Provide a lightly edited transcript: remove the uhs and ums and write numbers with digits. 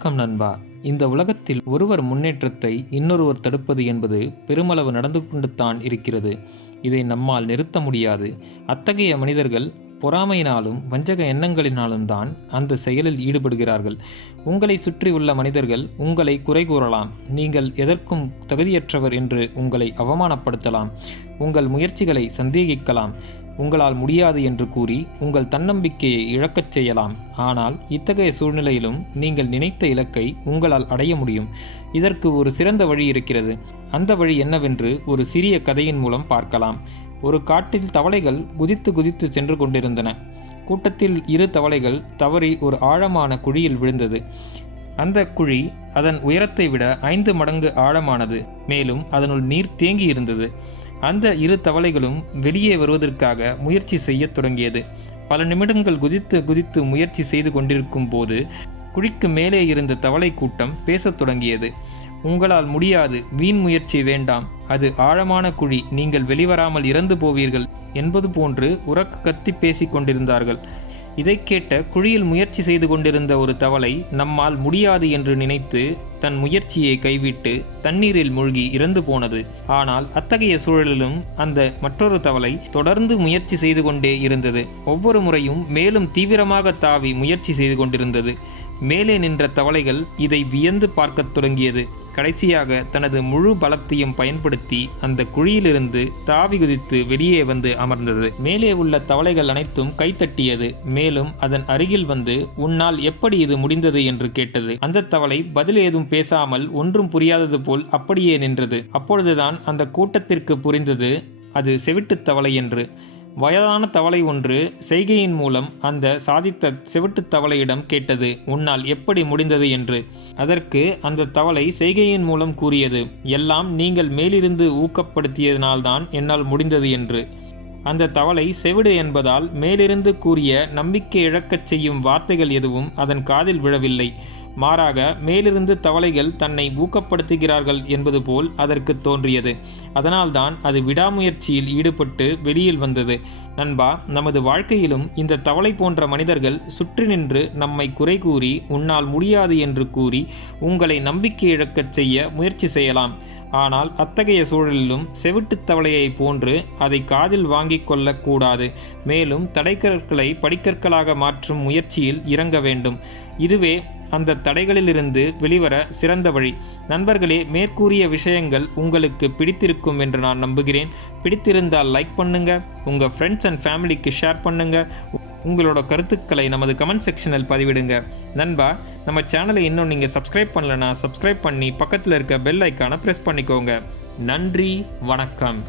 வணக்கம் நண்பா. இந்த உலகத்தில் ஒருவர் முன்னேற்றத்தை இன்னொருவர் தடுப்பது என்பது பெருமளவு நடந்து கொண்டு தான் இருக்கிறது. இதை நம்மால் நிறுத்த முடியாது. அத்தகைய மனிதர்கள் பொறாமையினாலும் வஞ்சக எண்ணங்களினாலும் தான் அந்த செயலில் ஈடுபடுகிறார்கள். உங்களை சுற்றி உள்ள மனிதர்கள் உங்களை குறை கூறலாம். நீங்கள் எதற்கும் தகுதியற்றவர் என்று உங்களை அவமானப்படுத்தலாம். உங்கள் முயற்சிகளை சந்தேகிக்கலாம். உங்களால் முடியாது என்று கூறி உங்கள் தன்னம்பிக்கையை இழக்கச் செய்யலாம். ஆனால் இத்தகைய சூழ்நிலையிலும் நீங்கள் நினைத்த இலக்கை உங்களால் அடைய முடியும். இதற்கு ஒரு சிறந்த வழி இருக்கிறது. அந்த வழி என்னவென்று ஒரு சிறிய கதையின் மூலம் பார்க்கலாம். ஒரு காட்டில் தவளைகள் குதித்து குதித்து சென்று கொண்டிருந்தன. கூட்டத்தில் 2 தவளைகள் தவறி ஒரு ஆழமான குழியில் விழுந்தது. அந்த குழி அதன் உயரத்தை விட 5 மடங்கு ஆழமானது. மேலும் அதனுள் நீர் தேங்கி இருந்தது. அந்த 2 தவளைகளும் வெளியே வருவதற்காக முயற்சி செய்ய தொடங்கியது. பல நிமிடங்கள் குதித்து குதித்து முயற்சி செய்து கொண்டிருக்கும் போது குழிக்கு மேலே இருந்த தவளை கூட்டம் பேசத் தொடங்கியது. உங்களால் முடியாது, வீண் முயற்சி வேண்டாம், அது ஆழமான குழி, நீங்கள் வெளிவராமல் இறந்து போவீர்கள் என்பது போன்று உரக்க கத்தி பேசிக் கொண்டிருந்தார்கள். இதை கேட்ட குழியில் முயற்சி செய்து கொண்டிருந்த ஒரு தவளை நம்மால் முடியாது என்று நினைத்து தன் முயற்சியை கைவிட்டு தண்ணீரில் மூழ்கி இறந்து போனது. ஆனால் அத்தகைய சூழலிலும் அந்த மற்றொரு தவளை தொடர்ந்து முயற்சி செய்து கொண்டே இருந்தது. ஒவ்வொரு முறையும் மேலும் தீவிரமாக தாவி முயற்சி செய்து கொண்டிருந்தது. மேலே நின்ற தவளைகள் இதை வியந்து பார்க்கத் தொடங்கியது. கடைசியாக தனது முழு பலத்தையும் பயன்படுத்தி அந்த குழியிலிருந்து தாவி குதித்து வெளியே வந்து அமர்ந்தது. மேலே உள்ள தவளைகள் அனைத்தும் கைத்தட்டியது. மேலும் அதன் அருகில் வந்து உன்னால் எப்படி இது முடிந்தது என்று கேட்டது. அந்த தவளை பதில் ஏதும் பேசாமல் ஒன்றும் புரியாதது போல் அப்படியே நின்றது. அப்பொழுதுதான் அந்த கூட்டத்திற்கு புரிந்தது அது செவிட்டுத் தவளை என்று. வயதான தவளை ஒன்று செய்கையின் மூலம் அந்த சாதித்த செவிட்டுத் தவளையிடம் கேட்டது, உன்னால் எப்படி முடிந்தது என்று. அதற்கு அந்த தவளை செய்கையின் மூலம் கூறியது, எல்லாம் நீங்கள் மேலிருந்து ஊக்கப்படுத்தியதனால்தான் என்னால் முடிந்தது என்று. அந்த தவளை செவிடு என்பதால் மேலிருந்து கூறிய நம்பிக்கை இழக்கச் செய்யும் வார்த்தைகள் எதுவும் அதன் காதில் விழவில்லை. மாறாக மேலிருந்து தவளைகள் தன்னை ஊக்கப்படுத்துகிறார்கள் என்பது போல் அதற்கு தோன்றியது. அதனால்தான் அது விடாமுயற்சியில் ஈடுபட்டு வெளியில் வந்தது. நண்பா, நமது வாழ்க்கையிலும் இந்த தவளை போன்ற மனிதர்கள் சுற்றி நின்று நம்மை குறை கூறி உன்னால் முடியாது என்று கூறி உங்களை நம்பிக்கை இழக்கச் செய்ய முயற்சி செய்யலாம். ஆனால் அத்தகைய சூழலிலும் செவிட்டுத் தவளையை போன்று அதை காதில் வாங்கிக் கொள்ளக்கூடாது. மேலும் தடைக்கற்களை படிக்கற்களாக மாற்றும் முயற்சியில் இறங்க வேண்டும். இதுவே அந்த தடைகளிலிருந்து வெளிவர சிறந்த வழி. நண்பர்களே, மேற்கூறிய விஷயங்கள் உங்களுக்கு பிடித்திருக்கும் என்று நான் நம்புகிறேன். பிடித்திருந்தால் லைக் பண்ணுங்க, உங்கள் ஃப்ரெண்ட்ஸ் அண்ட் ஃபேமிலிக்கு ஷேர் பண்ணுங்க. உங்களோட கருத்துக்களை நமது கமெண்ட் செக்ஷனில் பதிவிடுங்க. நண்பா, நம்ம சேனலை இன்னும் நீங்கள் சப்ஸ்கிரைப் பண்ணலனா சப்ஸ்கிரைப் பண்ணி பக்கத்தில் இருக்க பெல் ஐக்கானை ப்ரெஸ் பண்ணிக்கோங்க. நன்றி, வணக்கம்.